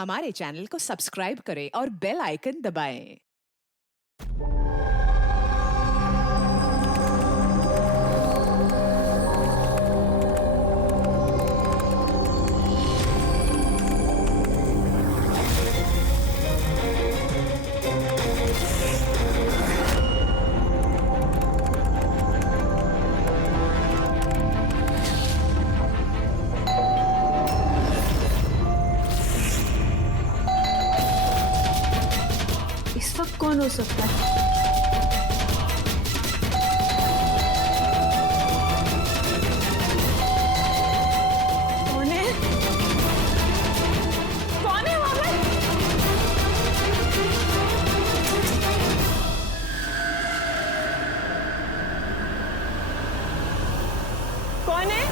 हमारे चैनल को सब्सक्राइब करें और बेल आइकन दबाएं। इस वक्त कौन हो सकता है? कौन है? कौन है वहां पे? कौन है?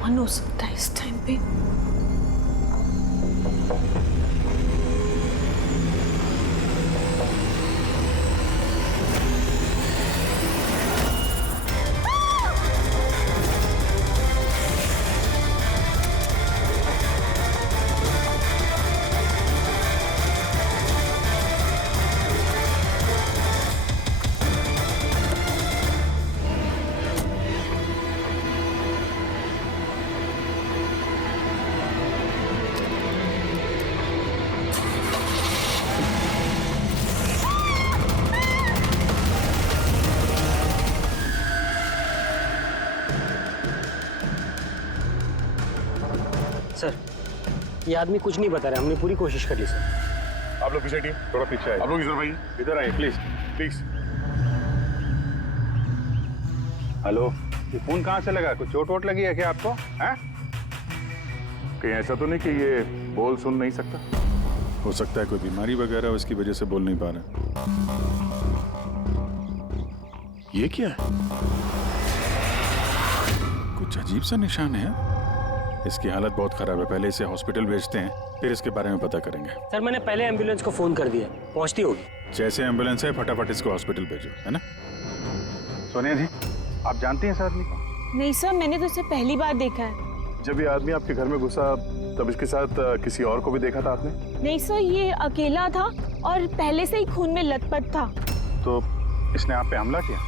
कौन हो सकता है इस टाइम पे? सर, ये आदमी कुछ नहीं बता रहा, हमने पूरी कोशिश कर ली सर। आप लोग पीछे हटिए, थोड़ा पीछे आइए। आप लोग इधर आइए, इधर आइए प्लीज प्लीज। हेलो, ये फोन कहाँ से लगा? कुछ चोट वोट लगी है क्या आपको? हैं? कहीं ऐसा तो नहीं कि ये बोल सुन नहीं सकता? हो सकता है कोई बीमारी वगैरह उसकी वजह से बोल नहीं पा रहे। ये क्या है? कुछ अजीब सा निशान है। इसकी हालत बहुत खराब है, पहले इसे हॉस्पिटल भेजते हैं, फिर इसके बारे में पता करेंगे। सर, मैंने पहले एम्बुलेंस को फोन कर दिया, पहुंचती होगी। जैसे एम्बुलेंस है फटाफट इसको हॉस्पिटल भेजो, है ना? सोनिया जी, आप जानती हैं इस आदमी को? नहीं सर, मैंने तो इसे पहली बार देखा है। जब ये आदमी आपके घर में घुसा तब इसके साथ किसी और को भी देखा था आपने? नहीं सर, ये अकेला था और पहले से ही खून में लथपथ था। तो इसने आप पे हमला किया?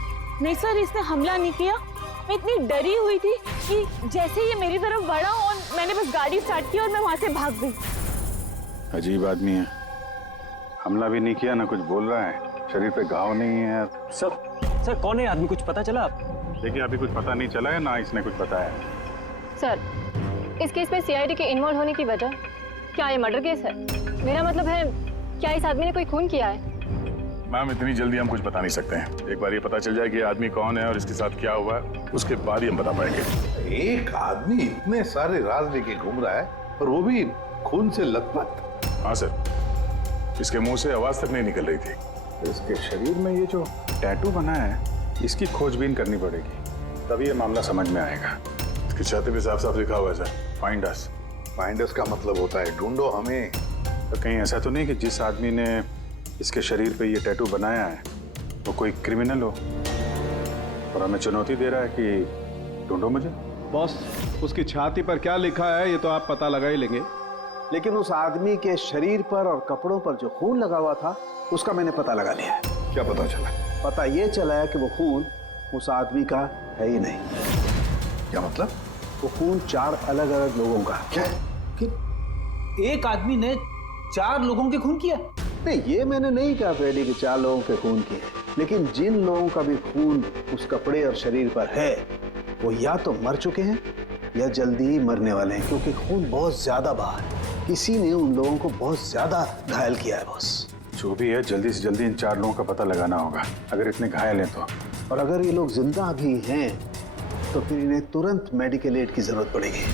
नहीं सर, इसने हमला नहीं किया। मैं इतनी डरी हुई थी कि जैसे ये मेरी तरफ बढ़ा और मैंने बस गाड़ी स्टार्ट की और मैं वहां से भाग गई। अजीब आदमी है। हमला भी नहीं किया, ना कुछ बोल रहा है, शरीर पे घाव नहीं है। सर कौन है आदमी, कुछ पता चला आप? देखिए, अभी कुछ पता नहीं चला है, ना इसने कुछ बताया। सर, इस केस में सीआईडी के इन्वॉल्व होने की वजह क्या ये मर्डर केस है? मेरा मतलब है, क्या इस आदमी ने कोई खून किया है? मैम, इतनी जल्दी हम कुछ बता नहीं सकते हैं। एक बार ये पता चल जाए कि आदमी कौन है और इसके साथ क्या हुआ है, उसके बाद ही हम बता पाएंगे। एक आदमी इतने सारे राज लेके घूम रहा है और वो भी खून से लथपथ। हाँ सर, इसके मुंह से आवाज तक नहीं निकल रही थी। इसके शरीर में ये जो टैटू बना है, इसकी खोजबीन करनी पड़ेगी, तभी ये मामला समझ में आएगा। इसकी छाती पे साफ साफ लिखा हुआ है sir, find us. Find us का मतलब होता है ढूंढो हमें। तो कहीं ऐसा तो नहीं कि जिस आदमी ने इसके शरीर पे ये टैटू बनाया है वो कोई क्रिमिनल हो और हमें चुनौती दे रहा है कि ढूंढो मुझे? बॉस, उसकी छाती पर क्या लिखा है ये तो आप पता लगा ही लेंगे, लेकिन उस आदमी के शरीर पर और कपड़ों पर जो खून लगा हुआ था उसका मैंने पता लगा लिया है। क्या पता चला? पता ये चला है कि वो खून उस आदमी का है ही नहीं। क्या मतलब? वो खून 4 अलग अलग लोगों का। क्या? कि एक आदमी ने 4 लोगों के खून किया? नहीं, ये मैंने नहीं कहा फ्रेडी कि 4 लोगों के खून किए, लेकिन जिन लोगों का भी खून उस कपड़े और शरीर पर है वो या तो मर चुके हैं या जल्दी ही मरने वाले हैं, क्योंकि खून बहुत ज्यादा बहा है। किसी ने उन लोगों को बहुत ज्यादा घायल किया है बॉस। जो भी है, जल्दी से जल्दी इन 4 लोगों का पता लगाना होगा, अगर इतने घायल हैं तो। और अगर ये लोग जिंदा भी हैं तो फिर इन्हें तुरंत मेडिकल एड की जरूरत पड़ेगी।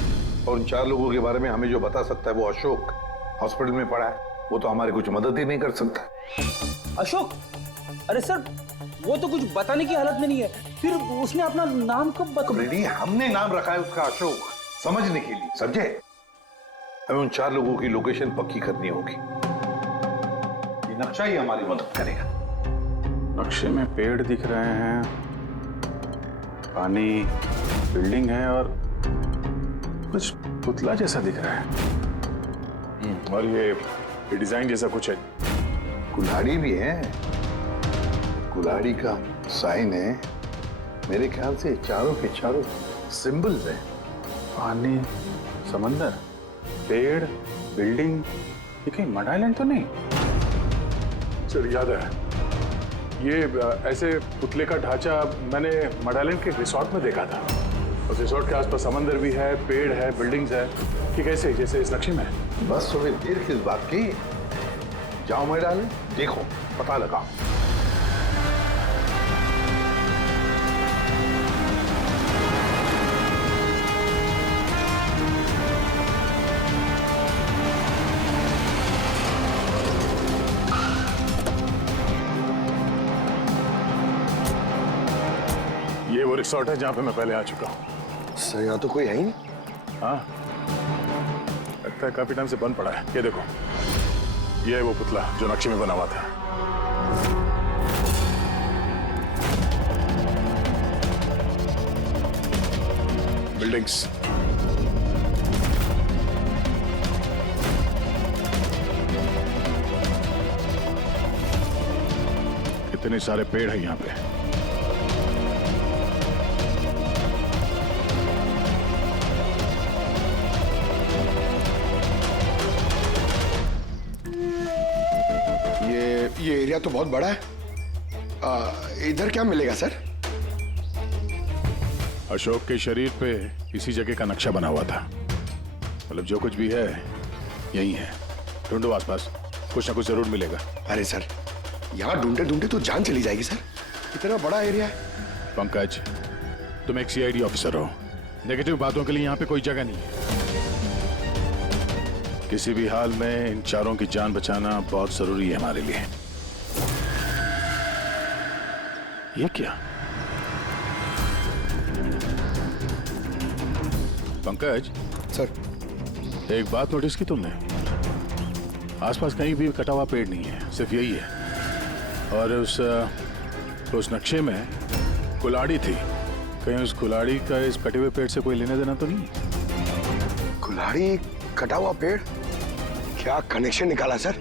और उन 4 लोगों के बारे में हमें जो बता सकता है वो अशोक, हॉस्पिटल में पड़ा है, वो तो हमारी कुछ मदद ही नहीं कर सकता। अशोक? अरे सर, वो तो कुछ बताने की हालत में नहीं है, फिर उसने अपना नाम कब बता? हमने नाम रखा है उसका अशोक, समझने के लिए, समझे? हमें उन 4 लोगों की लोकेशन पक्की करनी होगी। ये नक्शा ही हमारी मदद करेगा। नक्शे में पेड़ दिख रहे हैं, पानी, बिल्डिंग है और कुछ पुतला जैसा दिख रहा है। और ये डिजाइन जैसा कुछ है। कुल्हाड़ी भी है, कुल्हाड़ी का साइन है। मेरे ख्याल से चारों के चारों सिंबल्स हैं। पानी, समंदर, पेड़, बिल्डिंग, ये कहीं मड आइलैंड तो नहीं? सर याद है, ये ऐसे पुतले का ढांचा मैंने मड आइलैंड के रिसोर्ट में देखा था। उस रिसोर्ट के आसपास समंदर भी है, पेड़ है, बिल्डिंग्स है। कि कैसे जैसे इस नक्शे में? बस तुम्हें देर किस बात की? जाओ मैदान, देखो, पता लगाओ। ये वो रिसोर्ट है जहां पे मैं पहले आ चुका हूँ। सर यहाँ तो कोई है ही नहीं। हाँ, लगता है काफी टाइम से बंद पड़ा है। ये देखो, ये है वो पुतला जो नक्शे में बना हुआ था। बिल्डिंग्स, कितने सारे पेड़ हैं यहाँ पे। ये एरिया तो बहुत बड़ा है। इधर क्या मिलेगा सर? अशोक के शरीर पे इसी जगह का नक्शा बना हुआ था। मतलब जो कुछ भी है यही है। ढूंढो आसपास, कुछ ना कुछ जरूर मिलेगा। अरे सर, यहाँ ढूंढते ढूंढते तो जान चली जाएगी सर। इतना बड़ा एरिया है। पंकज, तुम एक सीआईडी ऑफिसर हो। नेगेटिव बातों के लिए यहाँ पे कोई जगह नहीं है। किसी भी हाल में इन चारों की जान बचाना बहुत जरूरी है हमारे लिए। ये क्या? पंकज सर, एक बात नोटिस की तुमने? आसपास कहीं भी कटा हुआ पेड़ नहीं है, सिर्फ यही है। और उस नक्शे में कुल्हाड़ी थी। कहीं उस कुल्हाड़ी का इस कटे हुए पेड़ से कोई लेना देना तो नहीं? कुल्हाड़ी, कटा हुआ पेड़, क्या कनेक्शन निकाला सर?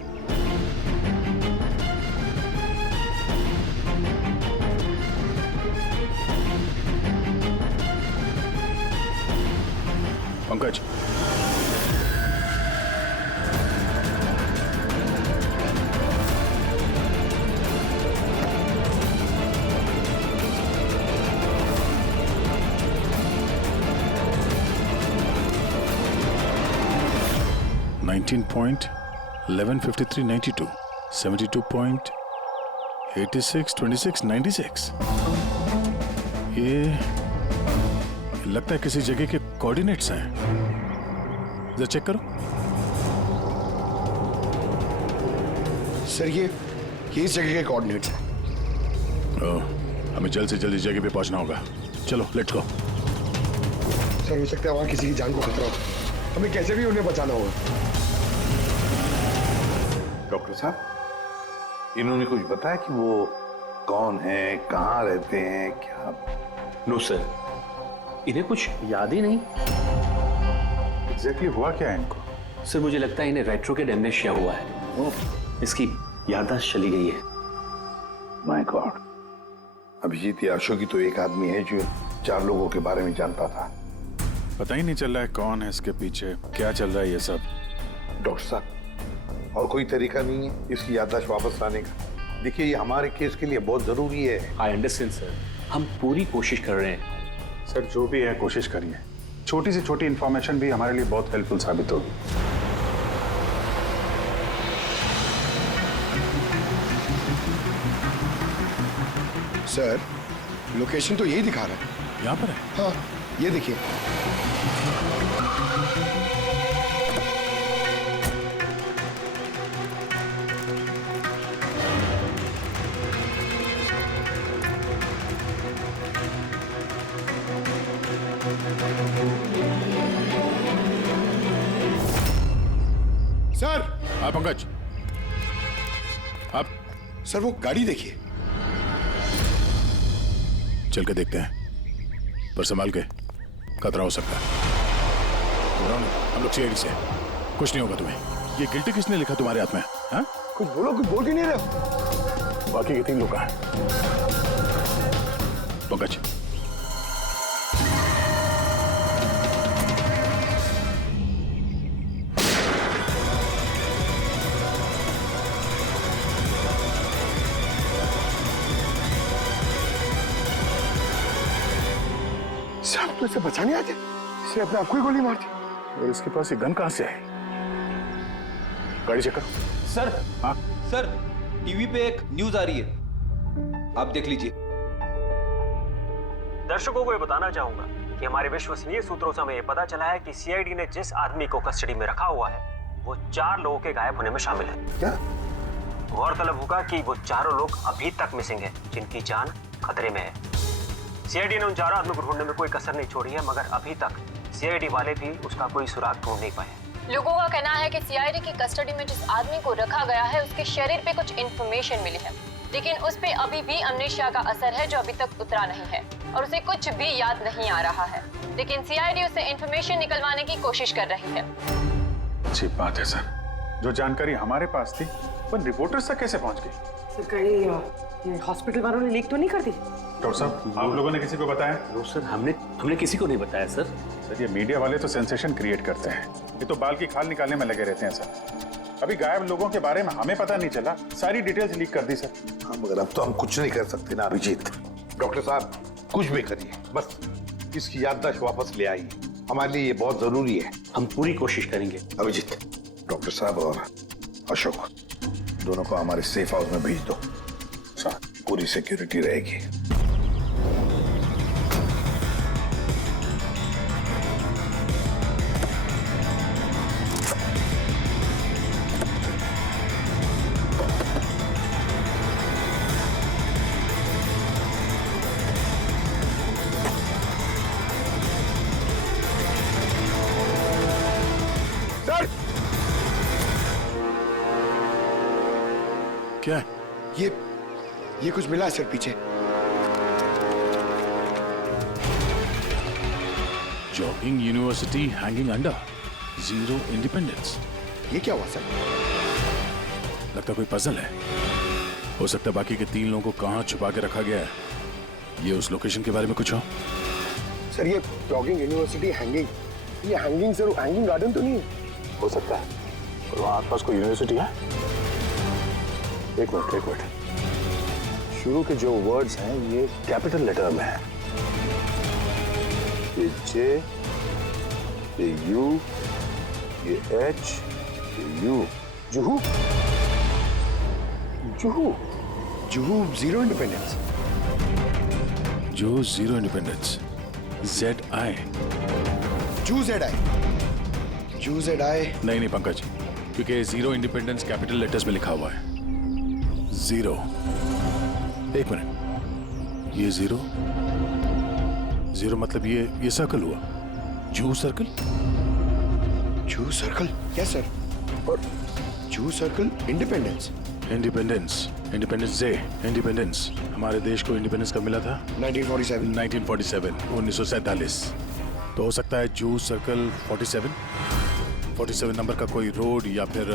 पंकज, .11 53 92 72.86 26 96। ये लगता है किसी जगह के कोऑर्डिनेट्स हैं। जरा चेक करो। सर, ये इस जगह के कोऑर्डिनेट्स हैं। हमें जल्द से जल्द इस जगह पे पहुंचना होगा। चलो, लेट्स गो। सर, हो सकता है वहां किसी की जान को खतरा हो। हमें कैसे भी उन्हें बचाना होगा। डॉक्टर साहब, इन्होंने कुछ बताया कि वो कौन है, कहाँ रहते हैं, क्या? नो सर, इन्हें कुछ याद ही नहीं। एग्जैक्टली हुआ क्या है इनको? सर, मुझे लगता है इन्हें रेट्रोकेड एमनेशिया हुआ है। इसकी याददाश्त चली गई है। My God. अभिजीत या अशोक ही तो एक आदमी है जो 4 लोगों के बारे में जानता था। पता ही नहीं चल रहा है कौन है इसके पीछे, क्या चल रहा है ये सब। डॉक्टर साहब, और कोई तरीका नहीं है इसकी याददाश्त वापस लाने का? देखिए, ये हमारे केस के लिए बहुत जरूरी है। आई अंडरस्टैंड सर, हम पूरी कोशिश कर रहे हैं। सर, जो भी है कोशिश करिए। छोटी से छोटी इंफॉर्मेशन भी हमारे लिए बहुत हेल्पफुल साबित होगी। सर, लोकेशन तो यही दिखा रहा है। यहाँ पर है? हाँ, ये देखिए। सर, हाँ पंकज, आप सर वो गाड़ी देखिए। चल के देखते हैं, पर संभाल के, खतरा हो सकता है। हम लोग सीआईडी से, कुछ नहीं होगा तुम्हें। ये गिल्टी किसने लिखा तुम्हारे हाथ में? हाँ? कुछ बोलो, कुछ बोल ही नहीं रहे। बाकी के 3 लोग कहाँ हैं? पंकज, साहब तो इसे बचाने आते, इसे अपने आप को ही गोली मार दी। और इसके पास ये गन कहाँ से आई? गाड़ी चेक करो। सर, हाँ? सर, टीवी पे एक न्यूज आ रही है, आप देख लीजिए। दर्शकों को ये बताना चाहूंगा कि हमारे विश्वसनीय सूत्रों से हमें ये पता चला है कि सीआईडी ने जिस आदमी को कस्टडी में रखा हुआ है वो 4 लोगों के गायब होने में शामिल है। क्या? गौरतलब होगा कि वो चारों लोग अभी तक मिसिंग हैं, जिनकी जान खतरे में है। सीआईडी ने उन 4 आदमियों को ढूंढने में कोई कसर नहीं छोड़ी है, मगर अभी तक सीआईडी वाले भी उसका कोई सुराग ढूंढ नहीं पाए। लोगों का कहना है कि सीआईडी की कस्टडी में जिस आदमी को रखा गया है उसके शरीर पे कुछ इन्फॉर्मेशन मिली है, लेकिन उस पे अभी भी अमनेशिया का असर है जो अभी तक उतरा नहीं है और उसे कुछ भी याद नहीं आ रहा है। लेकिन सीआईडी उसे इन्फॉर्मेशन निकलवाने की कोशिश कर रही है। अच्छी बात है सर, जो जानकारी हमारे पास थी वो रिपोर्टर्स तक कैसे पहुंच गई? कहीं हॉस्पिटल वालों ने लीक तो नहीं कर दी? डॉक्टर साहब, आप लोगों ने किसी को बताया? नो सर, हमने किसी को नहीं बताया सर। सर, ये मीडिया वाले तो सेंसेशन क्रिएट करते हैं, ये तो बाल की खाल निकालने में लगे रहते हैं सर। अभी गायब लोगों के बारे में हमें पता नहीं चला, सारी डिटेल्स लीक कर दी सर। हाँ, मगर अब तो हम कुछ नहीं कर सकते ना अभिजीत। डॉक्टर साहब, कुछ भी करिए, बस इसकी याददाश्त वापस ले आइए, हमारे लिए ये बहुत जरूरी है। हम पूरी कोशिश करेंगे। अभिजीत, डॉक्टर साहब और अशोक दोनों को हमारे सेफ हाउस में भेज दो, पूरी सिक्योरिटी रहेगी। क्या है? ये कुछ मिला है सर पीछे। Jogging university hanging under, 0 independence. ये क्या हुआ सर? लगता कोई पजल है। हो सकता है बाकी के 3 लोगों को कहाँ छुपा के रखा गया है। ये उस लोकेशन के बारे में कुछ हो? सर, ये जॉगिंग यूनिवर्सिटी हैंगिंग, ये हैंगिंग सर हैंगिंग गार्डन तो नहीं है? हो सकता है, और वहाँ आसपास कोई यूनिवर्सिटी है। एक मिनट, शुरू के जो वर्ड्स हैं ये कैपिटल लेटर में है। ये J, ये U, ये H, ये U। जुहू, जुहू, जुहू 0 इंडिपेंडेंस। जो 0 इंडिपेंडेंस, ZI। जू ZI, जू ZI। नहीं पंकज, क्योंकि 0 इंडिपेंडेंस कैपिटल लेटर्स में लिखा हुआ है। 0, एक मिनट, ये 0 मतलब ये सर्कल हुआ, जू सर्कल। जू सर्कल? Yes sir. और जू सर्कल इंडिपेंडेंस डे। इंडिपेंडेंस, हमारे देश को इंडिपेंडेंस कब मिला था? 1947। 1947। तो हो सकता है जू सर्कल 47 नंबर का कोई रोड या फिर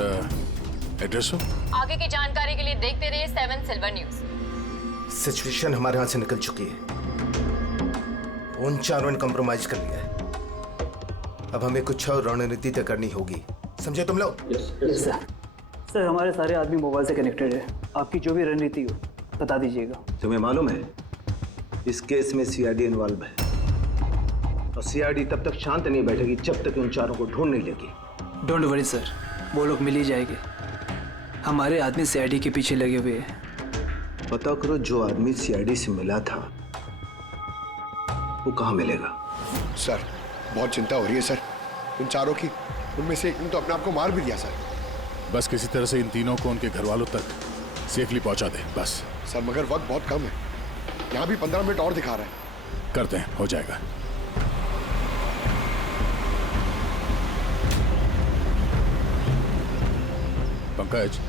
एड्रेस हो। आगे की जानकारी के लिए देखते रहिए 7 सिल्वर न्यूज। सिचुएशन हमारे हाथ से निकल चुकी है, उन चारों ने कंप्रोमाइज कर लिया है। अब हमें कुछ और रणनीति तय करनी होगी, समझे तुम लोग? Yes sir. सर, हमारे सारे आदमी मोबाइल से कनेक्टेड है, आपकी जो भी रणनीति हो बता दीजिएगा। तुम्हें मालूम है इस केस में सीआईडी इन्वॉल्व है, और सीआईडी तब तक शांत नहीं बैठेगी जब तक उन चारों को ढूंढ नहीं लेगी। डोंट वरी सर, वो लोग मिल ही जाएंगे। हमारे आदमी सीआईडी के पीछे लगे हुए हैं। पता करो जो आदमी सीआईडी से मिला था वो कहाँ मिलेगा। सर, बहुत चिंता हो रही है सर उन चारों की। उनमें से एक ने तो अपने आप को मार भी दिया सर। बस किसी तरह से इन तीनों को उनके घर वालों तक सेफली पहुंचा दे बस। सर, मगर वक्त बहुत कम है, यहाँ भी 15 मिनट और दिखा रहा है। करते हैं, हो जाएगा। पंकज,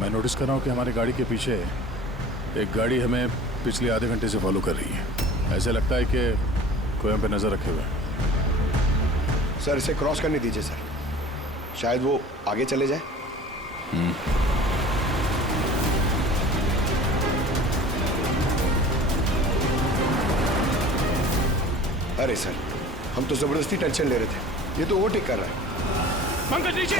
मैं नोटिस कर रहा हूँ कि हमारी गाड़ी के पीछे एक गाड़ी हमें पिछले आधे घंटे से फॉलो कर रही है। ऐसे लगता है कि कोई हम पे नजर रखे हुए है। सर इसे क्रॉस करने दीजिए सर, शायद वो आगे चले जाए। अरे सर, हम तो जबरदस्ती टेंशन ले रहे थे, ये तो ओवरटेक कर रहा है। पंकज नीचे।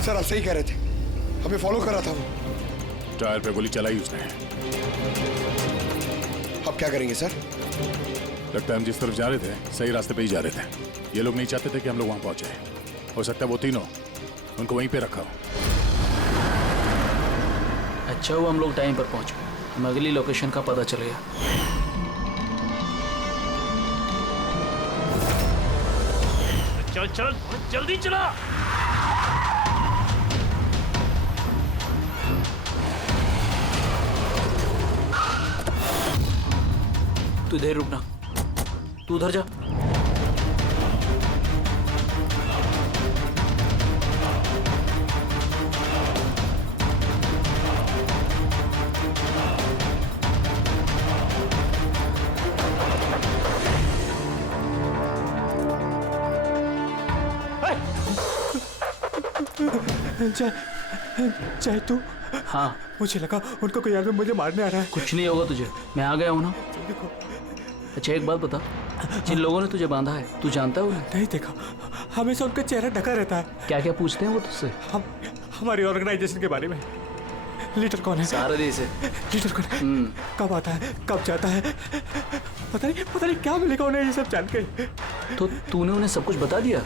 सर आप सही कह रहे थे, हमें फॉलो कर रहा था वो। टायर पे गोली चलाई उसने। अब क्या करेंगे सर? लगता है हम जिस तरफ जा रहे थे सही रास्ते पे ही जा रहे थे। ये लोग नहीं चाहते थे कि हम लोग वहां पहुंचे। हो सकता है वो तीनों उनको वहीं पे रखा हो। अच्छा हुआ हम लोग टाइम पर पहुंच गए, हमें अगली लोकेशन का पता चल गया। चल चल जल्दी चला। तू इधर रुकना, तू उधर जा। चाहे तू। हाँ मुझे लगा उनको कोई आदमी मुझे मारने आ रहा है। कुछ नहीं होगा तुझे, मैं आ गया हूँ ना। अच्छा एक बात बता, जिन लोगों ने तुझे बांधा है तू जानता है उन्हें? नहीं देखा, हमेशा उनका चेहरा ढका रहता है। क्या क्या पूछते हैं वो तुझसे? हम हमारी ऑर्गेनाइजेशन के बारे में। लीडर कौन है? सारा देश है। लीडर कौन है? कब आता है, कब जाता है? पता नहीं क्या मिलेगा उन्हें ये सब जान के। तो तूने उन्हें सब कुछ बता दिया?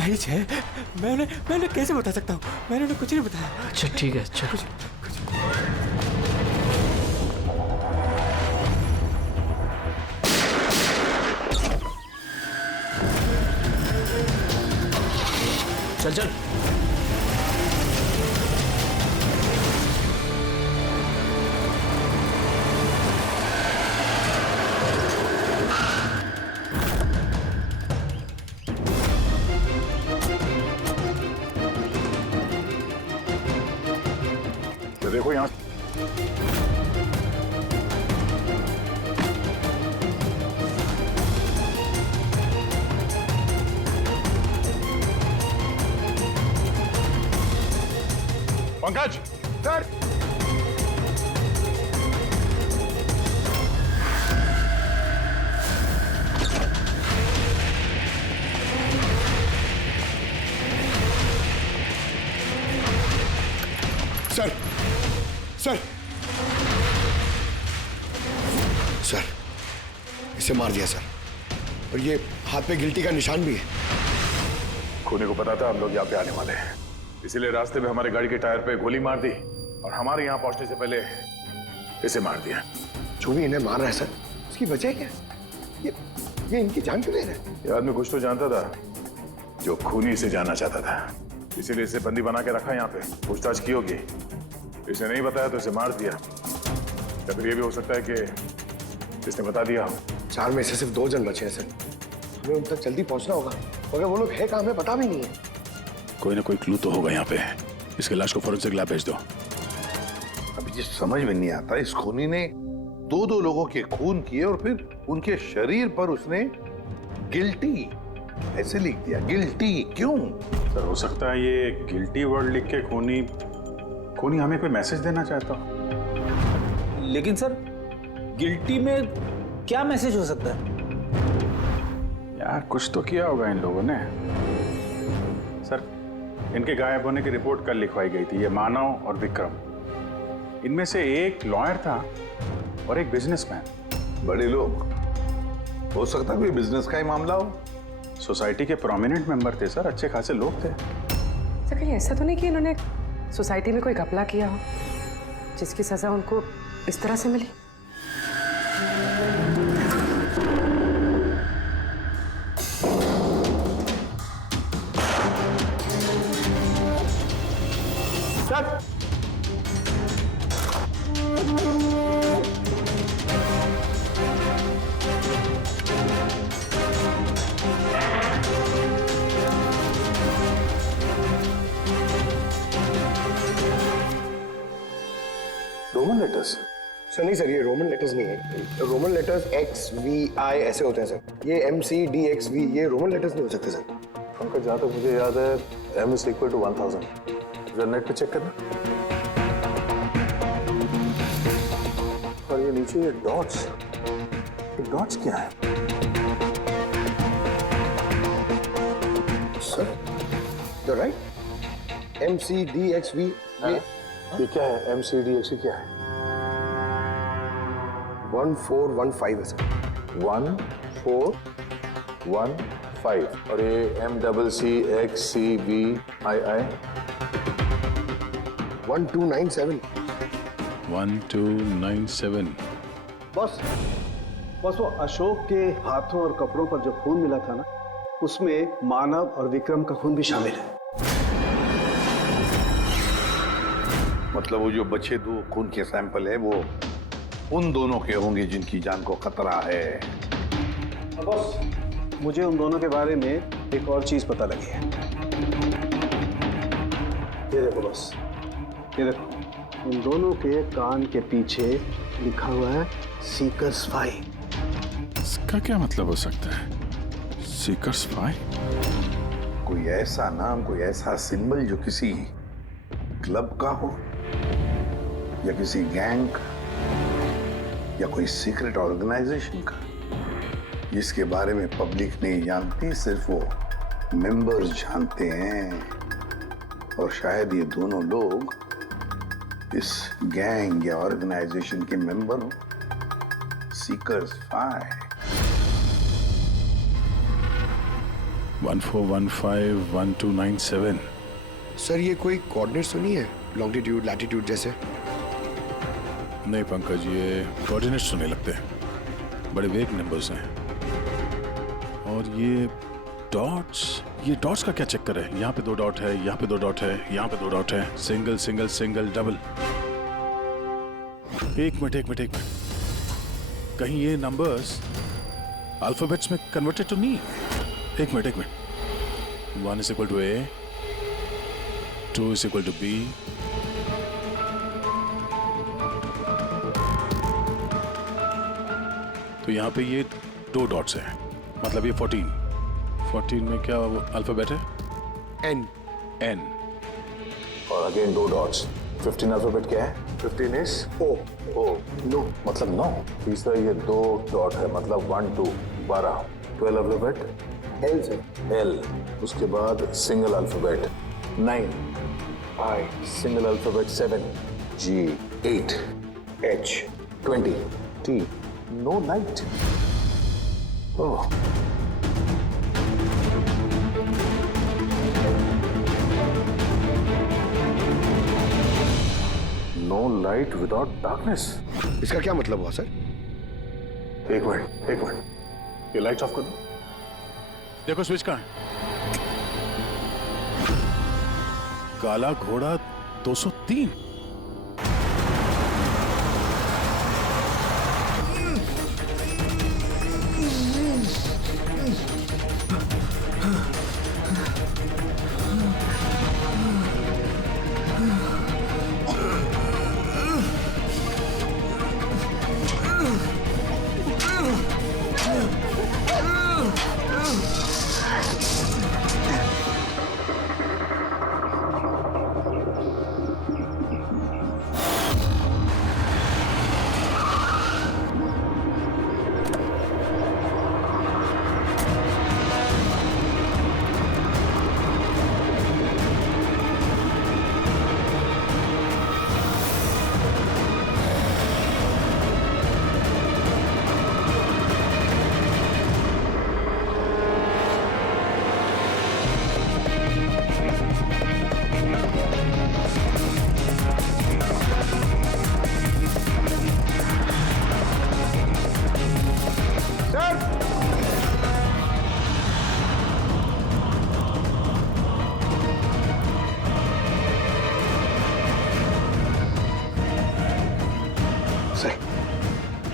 नहीं छे, मैंने कैसे बता सकता हूँ? मैंने उन्हें कुछ नहीं बताया। अच्छा ठीक है, अच्छा चल चल। तो देखो यहाँ Pankaj. Sir sir sir sir इसे मार दिया सर, और ये हाथ पे गिल्टी का निशान भी है। खूनी को पता था हम लोग यहाँ पे आने वाले हैं, इसीलिए रास्ते में हमारे गाड़ी के टायर पे गोली मार दी और हमारे यहाँ पहुंचने से पहले इसे मार दिया। जो भी इन्हें मार रहा है सर, उसकी वजह क्या? ये इनकी जान क्यों ले रहा है? ये आदमी कुछ तो जानता था जो खूनी इसे जानना चाहता था, इसीलिए इसे बंदी बना के रखा यहाँ पे। पूछताछ की होगी, इसे नहीं बताया तो इसे मार दिया, या फिर ये भी हो सकता है कि इसने बता दिया हो। 4 में से सिर्फ 2 जन बचे हैं सर, हमें उन तक जल्दी पहुंचना होगा, मगर वो लोग है कहाँ हमें पता भी नहीं है। कोई ना कोई क्लू तो होगा यहाँ पे। इसके लाश को फोरेंसिक लैब भेज दो। अभी ये समझ में नहीं आता, इस खूनी ने 2 लोगों के खून किए और फिर उनके शरीर पर उसने गिल्टी ऐसे लिख दिया। गिल्टी क्यों? सर हो सकता है ये गिल्टी वर्ड लिख के खूनी हमें कोई मैसेज देना चाहता हो। लेकिन सर गिल्टी में क्या मैसेज हो सकता है? यार कुछ तो किया होगा इन लोगों ने। सर इनके गायब होने की रिपोर्ट कल लिखवाई गई थी। ये मानव और विक्रम, इनमें से एक लॉयर था और एक बिजनेसमैन। बड़े लोग, हो सकता है कोई बिजनेस का ही मामला हो। सोसाइटी के प्रोमिनेंट मेंबर थे सर, अच्छे खासे लोग थे। सर कहीं ऐसा तो नहीं कि इन्होंने सोसाइटी में कोई घपला किया हो जिसकी सजा उनको इस तरह से मिली? Sir letters? सर नहीं सर, ये रोमन लेटर्स नहीं है। रोमन लेटर्स XVI ऐसे होते हैं सर। ये MCDXV ये रोमन लेटर्स नहीं हो सकते सर। पंकज, जहाँ तक मुझे याद है M is equal to 1000। जरा नेट पे चेक करना। और ये नीचे ये डॉट्स क्या है? Sir you're right। MCDXV ये क्या है? MCDXV क्या है? 1415 है सर। 1415। और ये MCCXCVII 1297। 1297। बस वो अशोक के हाथों और कपड़ों पर जो खून मिला था ना, उसमें मानव और विक्रम का खून भी शामिल है। मतलब वो जो बचे दो खून के सैंपल है वो उन दोनों के होंगे जिनकी जान को खतरा है। बस मुझे उन दोनों के बारे में एक और चीज पता लगी है। ये देखो बस, ये देखो, उन दोनों के कान के पीछे लिखा हुआ है सीकर्स 5। इसका क्या मतलब हो सकता है? सीकर्स 5? कोई ऐसा नाम, कोई ऐसा सिंबल जो किसी क्लब का हो या किसी गैंग का या कोई सीक्रेट ऑर्गेनाइजेशन का, जिसके बारे में पब्लिक नहीं जानती, सिर्फ वो मेंबर्स जानते हैं। और शायद ये दोनों लोग इस गैंग या ऑर्गेनाइजेशन के मेंबर हो। सीकर्स 5। 1415 1297। सर ये कोई कोऑर्डिनेट्स तो नहीं है, लॉन्गिट्यूड लैटिट्यूड जैसे? नहीं पंकज, ये कोऑर्डिनेट्स तो नहीं लगते, बड़े वेग नंबर्स हैं। और ये डॉट्स का क्या चक्कर है? यहाँ पे 2 डॉट है, यहाँ पे 2 डॉट है, यहाँ पे 2 डॉट है, सिंगल सिंगल सिंगल डबल। एक मिनट, कहीं ये नंबर्स अल्फाबेट्स में कन्वर्टेड तो नहीं? एक minute. 1 is equal to A, 2 is equal to B, तो यहाँ पे ये 2 डॉट्स हैं, मतलब ये 14 में क्या वो अल्फाबेट है? N। और अगेन 2 डॉट्स। 15 अल्फाबेट क्या है? 15 is O। नो मतलब 9। तीसरा ये 2 डॉट है, मतलब 1 2 12। 12 अल्फाबेट L सर। L। उसके बाद single alphabet 9। I। Single alphabet 7। G। 8। H। 20। T। No night. Oh, no light without darkness. इसका क्या मतलब हुआ सर? एक मिनट, ये लाइट ऑफ कर दो। देखो स्विच कहाँ है? काला घोड़ा 203।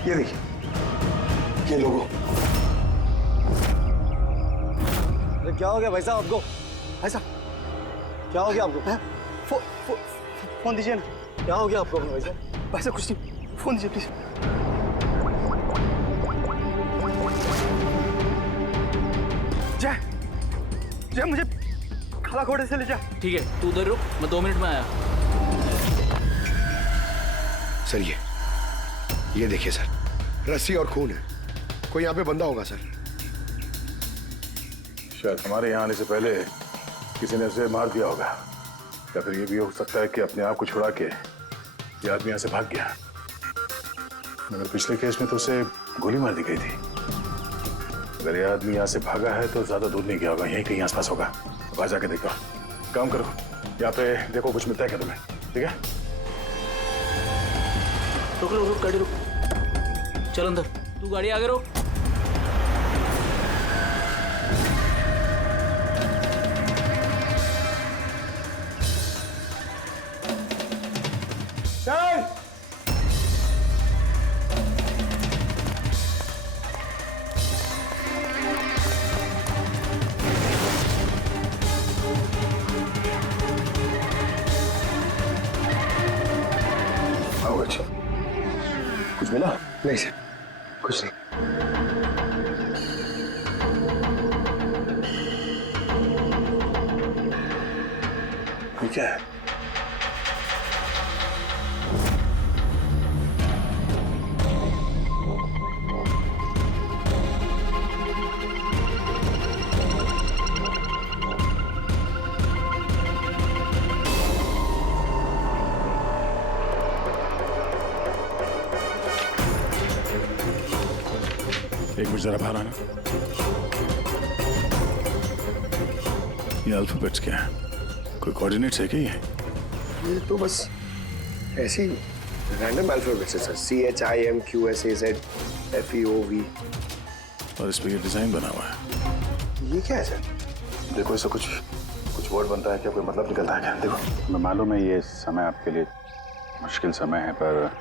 ये देखिए, ये लोगो। अरे क्या हो गया भाई साहब आपको? भाई साहब क्या हो गया आपको? फोन दीजिए ना। क्या हो गया आपको भाई साहब? भाई साहब कुछ नहीं। फोन दीजिए प्लीज। जय जय मुझे खाला खोटे से ले जा। ठीक है, तू उधर रुक, मैं 2 मिनट में आया। सर ये देखिए सर, रस्सी और खून है। कोई यहाँ पे बंदा होगा सर। शायद हमारे यहाँ आने से पहले किसी ने उसे मार दिया होगा, या फिर ये भी हो सकता है कि अपने आप को छुड़ा के ये आदमी यहाँ से भाग गया। मगर पिछले केस में तो उसे गोली मार दी गई थी। अगर ये आदमी यहाँ से भागा है तो ज्यादा दूर नहीं गया होगा, यहीं कहीं आसपास होगा। वहां जाके देखो। काम करो, यहाँ पे देखो कुछ मिलता है क्या तुम्हें, ठीक है? रुक गाड़ी रुक। चल अंदर, तू गाड़ी आगे रोक। चल आओ। अच्छा, कुछ मिला? नहीं सर, कुछ नहीं। ये क्या है? एक मिनट जरा बाहर आना। ये अल्फाबेट्स क्या है? कोई कोऑर्डिनेट्स है क्या ये? ये तो बस ऐसी रैंडम अल्फाबेट्स है सर। CHIMQSAZFEOV। और इस पे ये डिजाइन बना हुआ है। ये क्या है सर? देखो, इससे कुछ वर्ड बनता है क्या? कोई मतलब निकलता है क्या? देखो, मैं मालूम है ये समय आपके लिए मुश्किल समय है, पर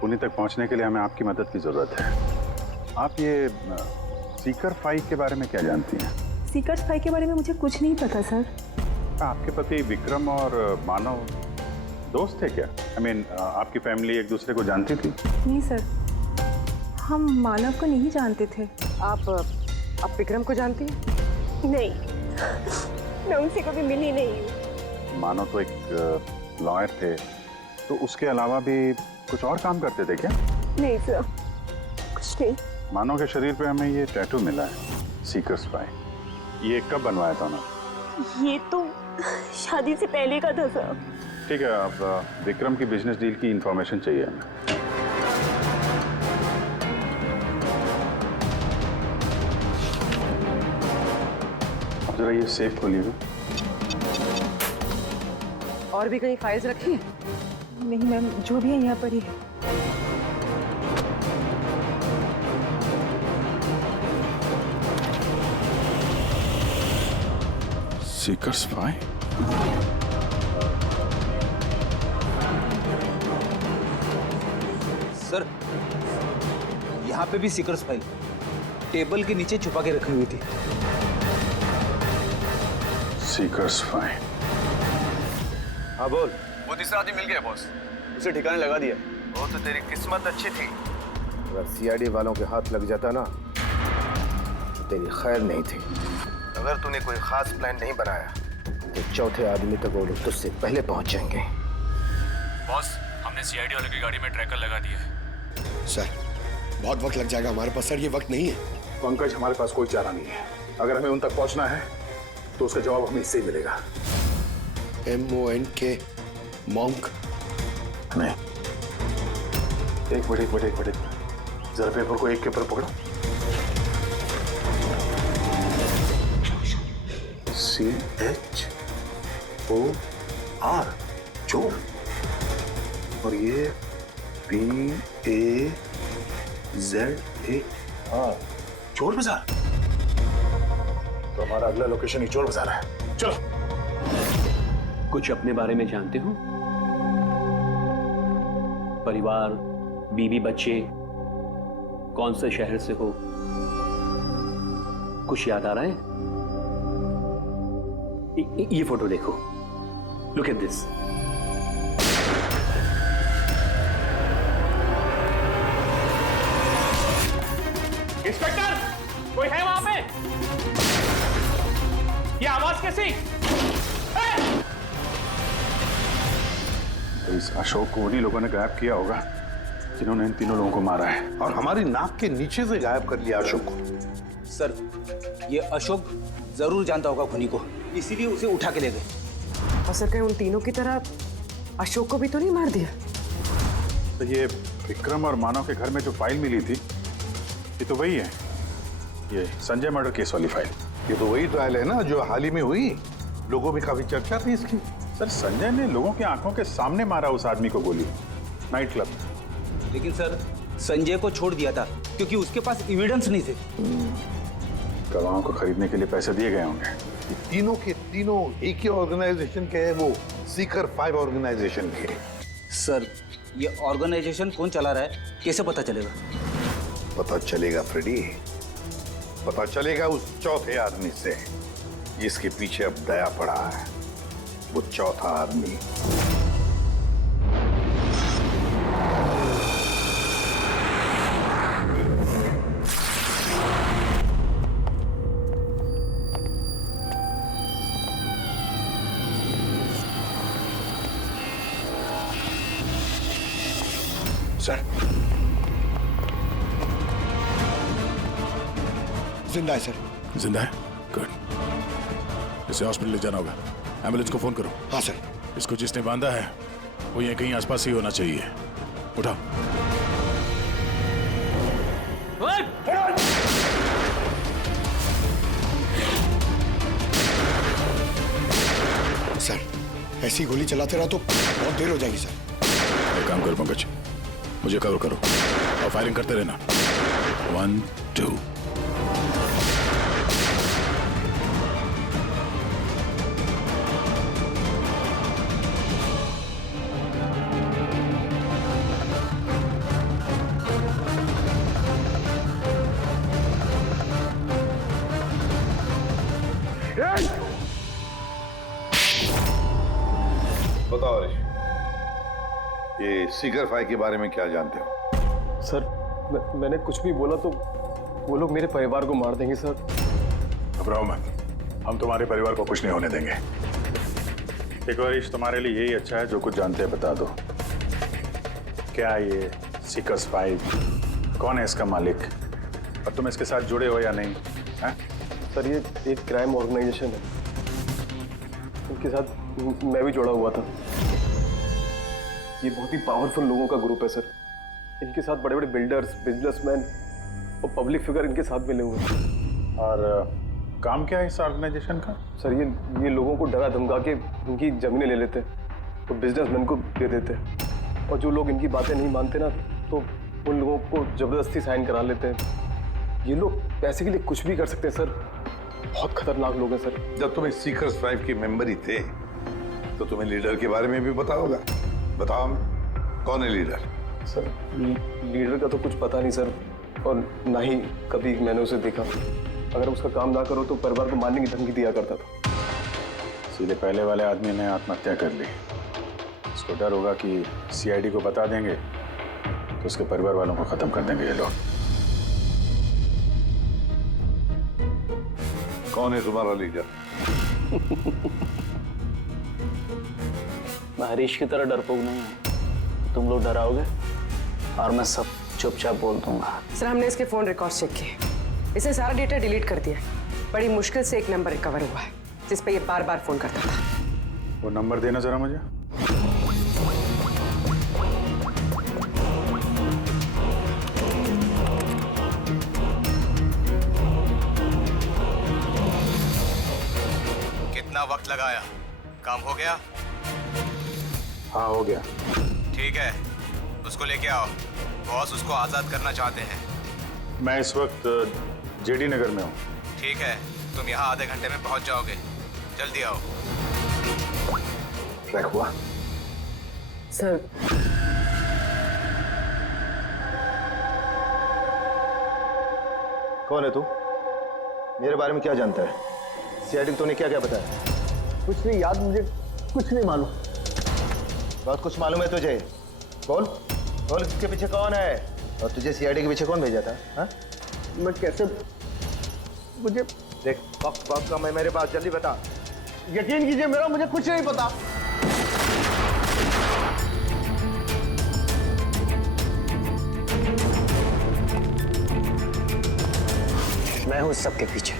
पुणे तक पहुंचने के लिए हमें आपकी मदद की जरूरत है। आप ये सीकर फाई के बारे में क्या जानती हैं? सीकर्स फाई के बारे में मुझे कुछ नहीं पता सर। आपके पति विक्रम और मानव दोस्त थे क्या? I mean, आपकी फैमिली एक दूसरे को जानती थी? नहीं सर, हम मानव को नहीं जानते थे। आप विक्रम को जानती हैं? नहीं, मैं उनसे कभी मिली नहीं हूँ। मानव तो एक लॉयर थे, तो उसके अलावा भी कुछ और काम करते थे क्या? नहीं सर, कुछ नहीं। मानव के शरीर पे हमें ये टैटू मिला है, सीकर्स फाई। ये कब बनवाया था उन्होंने? ये तो शादी से पहले का था सर। ठीक है, अब विक्रम की बिजनेस डील की इंफॉर्मेशन चाहिए हमें। अब जरा ये सेफ खोलिएगा। और भी कहीं फाइल्स रखी हैं? नहीं मैम, जो भी है यहाँ पर ही है। Seekers phi? सर, यहाँ पे भी सीकर्स फाइल टेबल के नीचे छुपा के रखी हुई थी। सीकर्स फाई? हाँ बोल। वो तीसरा आदमी मिल गया बॉस, उसे ठिकाने लगा दिया। वो तो तेरी किस्मत अच्छी थी। अगर सीआईडी वालों के हाथ लग जाता ना तो तेरी खैर नहीं थी। अगर तूने कोई खास प्लान नहीं बनाया तो चौथे आदमी तक वो लोग तुझसे पहले पहुंच जाएंगे। बॉस, हमने सीआईडी वालों की गाड़ी में ट्रैकर लगा दिया है। सर, बहुत वक्त लग जाएगा हमारे पास। सर, ये वक्त नहीं है। पंकज, हमारे पास कोई चारा नहीं है। अगर हमें उन तक पहुंचना है तो उसका जवाब हमें इससे ही मिलेगा। MONK monk? नहीं, एक मिनट, जरा पेपर को एक के ऊपर पकड़ो। CHOR, चोर। और ये BAZAR, चोर बाजार। तो हमारा अगला लोकेशन ही चोर बाजार है। चलो। कुछ अपने बारे में जानते हो? परिवार, बीवी, बच्चे, कौन से शहर से हो? कुछ याद आ रहा है? ये फोटो देखो, लुक एट दिस। इंस्पेक्टर, कोई है वहां पे? ये आवाज कैसी? तो इस अशोक को उन्हीं लोगों ने गायब किया होगा जिन्होंने इन तीनों लोगों को मारा है, और हमारी नाक के नीचे से गायब कर लिया अशोक को। सर, ये अशोक जरूर जानता होगा खुनी को, इसीलिए उसे उठा के ले गए। और सर कहीं उन तीनों की तरह अशोक को भी तो नहीं मार दिया? तो ये विक्रम और मानव के घर में जो फाइल मिली थी, ये तो वही है, ये संजय मर्डर केस वाली फाइल। ये तो वही ट्रायल है ना जो हाल ही में हुई, लोगों में काफी चर्चा थी इसकी। सर, संजय ने लोगों की आंखों के सामने मारा उस आदमी को गोली, नाइट क्लब। लेकिन सर, संजय को छोड़ दिया था क्योंकि उसके पास एविडेंस नहीं थे। गवाहों को खरीदने के लिए पैसे दिए गए होंगे। तीनों के तीनों एक ही ऑर्गेनाइजेशन के हैं, वो सीकर 5 ऑर्गेनाइजेशन के। सर, ये ऑर्गेनाइजेशन कौन चला रहा है, कैसे पता चलेगा? पता चलेगा फ्रेडी, पता चलेगा उस चौथे आदमी से जिसके पीछे अब दया पड़ा है। वो चौथा आदमी सर, जिंदा है सर। जिंदा है? गुड। इसे हॉस्पिटल ले जाना होगा। एम्बुलेंस को फोन करो। हाँ सर। इसको जिसने बांधा है वो यहीं कहीं आसपास ही होना चाहिए। उठाओ। सर, ऐसी गोली चलाते रहा तो बहुत देर हो जाएगी सर। एक काम करो पंकज, मुझे कवर करो और फायरिंग करते रहना। 1 2। बताओ ऋषि, ये सीकर 5 के बारे में क्या जानते हो? सर, मैंने कुछ भी बोला तो वो लोग मेरे परिवार को मार देंगे सर। घबराओ मत, हम तुम्हारे परिवार को कुछ नहीं होने देंगे। एक बार तुम्हारे लिए यही अच्छा है, जो कुछ जानते हैं बता दो। क्या ये सीकर्स 5, कौन है इसका मालिक, और तुम इसके साथ जुड़े हो या नहीं? है? सर, ये एक क्राइम ऑर्गेनाइजेशन है, उनके साथ मैं भी जुड़ा हुआ था। ये बहुत ही पावरफुल लोगों का ग्रुप है सर। इनके साथ बड़े बड़े बिल्डर्स, बिजनेसमैन और पब्लिक फिगर इनके साथ मिले हुए हैं। और काम क्या है इस ऑर्गेनाइजेशन का? सर, ये लोगों को डरा धमका के उनकी जमीनें ले लेते तो बिजनेसमैन को दे देते, और जो लोग इनकी बातें नहीं मानते ना तो उन लोगों को जबरदस्ती साइन करा लेते हैं। ये लोग पैसे के लिए कुछ भी कर सकते हैं सर। बहुत खतरनाक लोग हैं सर। जब तुम इस सीकर्स 5 के मेंबर ही थे तो तुम्हें लीडर के बारे में भी पता होगा। बताओ, कौन है लीडर? सर, लीडर का तो कुछ पता नहीं सर, और ना ही कभी मैंने उसे देखा। अगर उसका काम ना करो तो परिवार को मारने की धमकी दिया करता था। सीधे पहले वाले आदमी ने आत्महत्या कर ली। इसको डर होगा कि सीआईडी को बता देंगे तो उसके परिवार वालों को खत्म कर देंगे ये लोग। कौन है तुम्हारा लीडर? मैं हरीश की तरह डरपोक नहीं हूँ। तुम लोग डराओगे और मैं सब चुपचाप बोल दूंगा। सर, हमने इसके फोन रिकॉर्ड चेक किए, इसने सारा डेटा डिलीट कर दिया। बड़ी मुश्किल से एक नंबर रिकवर हुआ है जिस पे ये बार बार फोन करता था। वो नंबर देना जरा मुझे। कितना वक्त लगाया? काम हो गया? हाँ, हो गया। ठीक है, उसको लेके आओ। बॉस उसको आजाद करना चाहते हैं। मैं इस वक्त जेडी नगर में हूँ। ठीक है, तुम यहाँ आधे घंटे में पहुँच जाओगे। जल्दी आओ। ट्रैक हुआ? सर, कौन है तू? मेरे बारे में क्या जानता है? सीआईडी को तूने क्या क्या बताया? कुछ नहीं याद, मुझे कुछ नहीं मालूम। बहुत कुछ मालूम है तुझे। बोल बोल, इसके पीछे कौन है और तुझे सीआईडी के पीछे कौन भेजा था? हाँ? मैं कैसे मुझे देख वक्त का मैं मेरे पास जल्दी बता। यकीन कीजिए मेरा मुझे कुछ नहीं पता। मैं हूं सबके पीछे।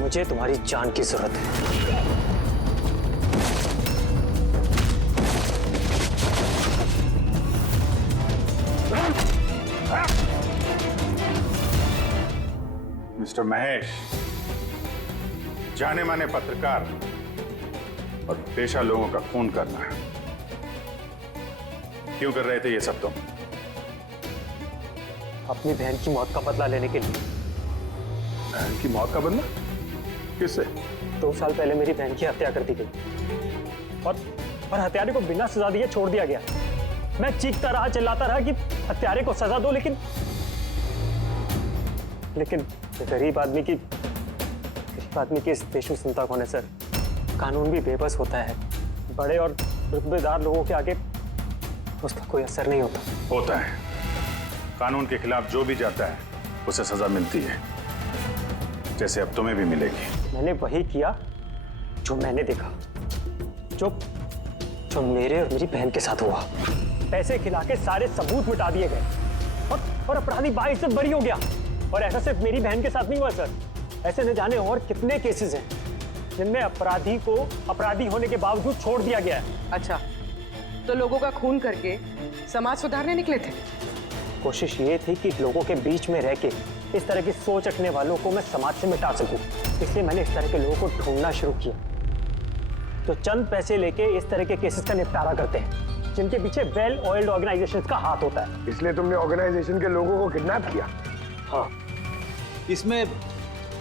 मुझे तुम्हारी जान की जरूरत है। मिस्टर महेश, जाने माने पत्रकार और पेशा लोगों का खून करना क्यों कर रहे थे ये सब तुम? अपनी बहन की मौत का बदला लेने के लिए। बहन की मौत का बदला? किससे? 2 साल पहले मेरी बहन की हत्या कर दी गई और हत्यारे को बिना सजा दिए छोड़ दिया गया। मैं चीखता रहा, चिल्लाता रहा कि हत्यारे को सजा दो, लेकिन गरीब आदमी की इस देश में सुनता कौन है सर? कानून भी बेबस होता है। बड़े और रुतबेदार लोगों के आगे उसका कोई असर नहीं होता है। कानून के खिलाफ जो भी जाता है उसे सजा मिलती है, जैसे अब तुम्हें भी मिलेगी। मैंने वही किया जो मैंने देखा, जो मेरे और मेरी बहन के साथ हुआ। पैसे खिला के सारे सबूत मिटा दिए गए और अपराधी बाहर से बरी हो गया। और ऐसा सिर्फ मेरी बहन के साथ नहीं हुआ सर, ऐसे न जाने और कितने केसेस हैं जिनमें अपराधी को अपराधी होने के बावजूद छोड़ दिया गया है। अच्छा, तो लोगों का खून करके समाज सुधारने निकले थे? कोशिश ये थी कि लोगों के बीच में रह के इस तरह की सोच रखने वालों को मैं समाज से मिटा सकूं। इसलिए मैंने इस तरह के लोगों को ढूंढना शुरू किया तो चंद पैसे लेके इस तरह के केसेस का निपटारा करते हैं, जिनके पीछे वेल ऑयल्ड ऑर्गेनाइजेशंस का हाथ होता है। इसलिए तुमने ऑर्गेनाइजेशन के लोगों को किडनैप किया? हाँ। इसमें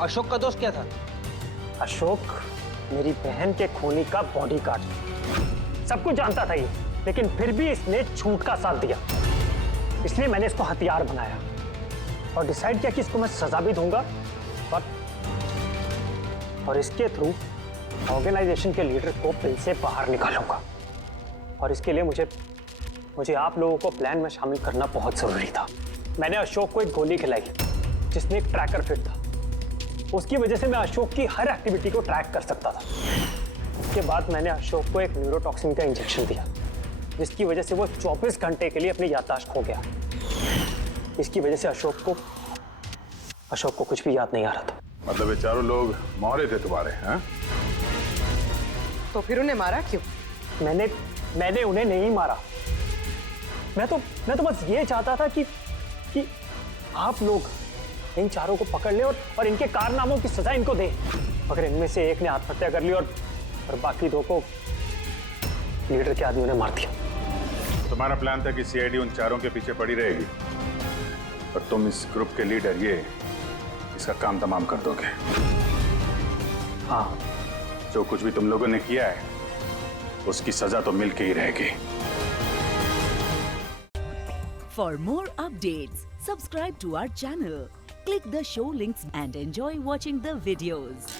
अशोक का दोष क्या था? अशोक मेरी बहन के खूनी का बॉडीगार्ड, सब कुछ जानता था ये, लेकिन फिर भी इसने झूठ का साथ दिया। इसलिए मैंने इसको हथियार बनाया और डिसाइड किया कि इसको मैं सजा भी दूंगा और इसके थ्रू ऑर्गेनाइजेशन के लीडर को बिल से बाहर निकालूंगा। और इसके लिए मुझे आप लोगों को प्लान में शामिल करना बहुत जरूरी था। मैंने अशोक को एक गोली खिलाई जिसमें एक ट्रैकर फिट था। उसकी वजह से मैं अशोक की हर एक्टिविटी को ट्रैक कर सकता था। उसके बाद मैंने अशोक को एक न्यूरोटॉक्सिन का इंजेक्शन दिया, जिसकी वजह से वो 24 घंटे के लिए अपनी याददाश्त खो गया। इसकी वजह से अशोक को कुछ भी याद नहीं आ रहा था। मतलब ये चारों लोग मोहरे थे तुम्हारे? हैं? तो फिर उन्हें मारा क्यों? मैंने उन्हें नहीं मारा। मैं तो बस ये चाहता था कि आप लोग इन चारों को पकड़ ले और इनके कारनामों की सजा इनको दे। मगर इनमें से एक ने आत्महत्या कर ली और बाकी 2 को लीडर के आदमियों ने मार दिया। तुम्हारा प्लान था कि सीआईडी उन चारों के पीछे पड़ी रहेगी और तुम इस ग्रुप के लीडर इसका काम तमाम कर दोगे। हाँ, जो कुछ भी तुम लोगों ने किया है उसकी सजा तो मिल के ही रहेगी। For more updates, subscribe to our channel, click the show links and enjoy watching the videos.